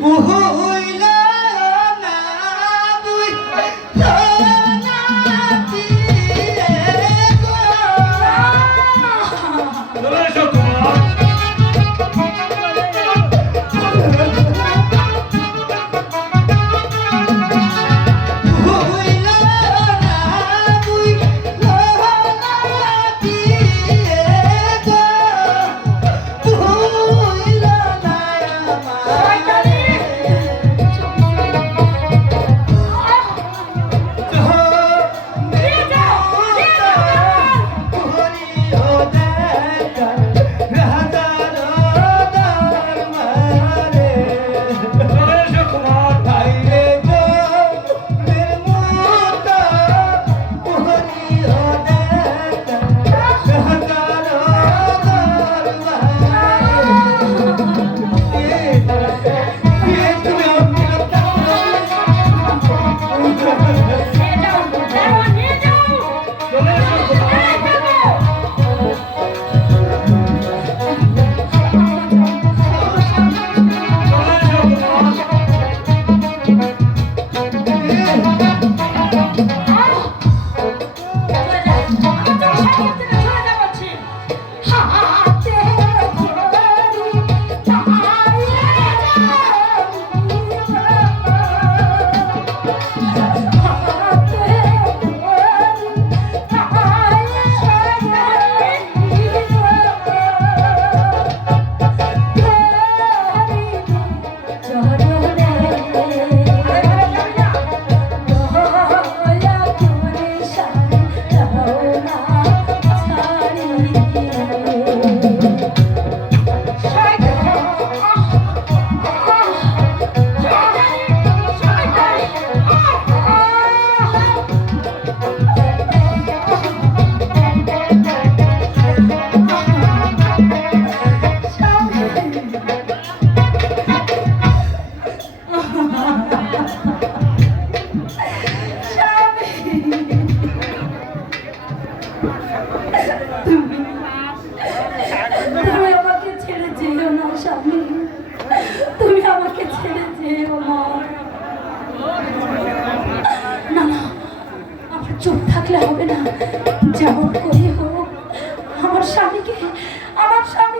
চলে থাকলে হবে না। যেমন করে হোক আমার স্বামীকে আমার স্বামী